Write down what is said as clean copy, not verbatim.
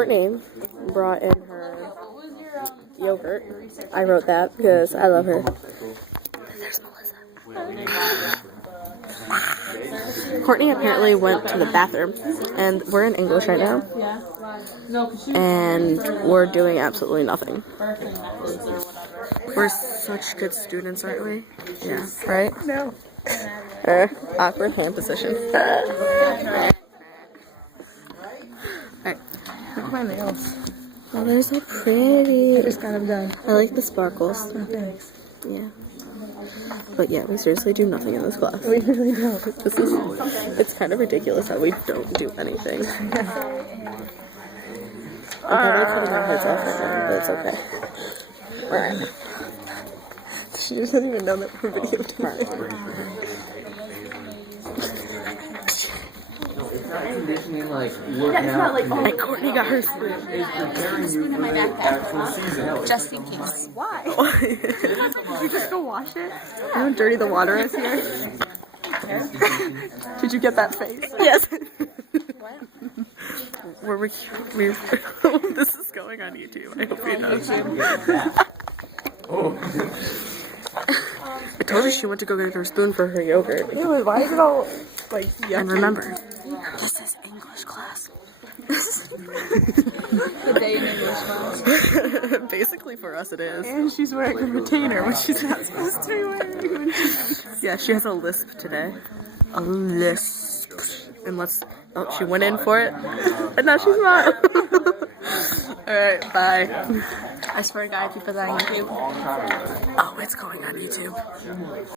Courtney brought in her yogurt. I wrote that because I love her. There's Melissa. Courtney apparently went to the bathroom, and we're in English right now, and we're doing absolutely nothing. We're such good students, aren't we? Yeah, right? No. Awkward hand position. Alright. Look at my nails. Oh, they're so pretty. I just got them done. I like the sparkles. Oh, thanks. Yeah. But yeah, we seriously do nothing in this class. We really don't. It's kind of ridiculous that we don't do anything. I'm probably cutting our heads off right now, but it's okay. Alright. She doesn't even know that we're videotaping. And Courtney got her spoon. Spoon in my backpack, just in case. Why? You just go wash it? You know how dirty the water is here? Did you get that face? Yes. This is going on YouTube. I hope you know. I told her she went to go get her spoon for her yogurt. Ew, why is it all like yucky? And remember, this is English class. The day in English class. Basically for us it is. And she's wearing a retainer, which she's not supposed to be wearing. Yeah, she has a lisp today. A lisp. And she went in for it. And now she's not. Alright, bye. I swear to God, I keep that on YouTube. Oh, it's going on YouTube.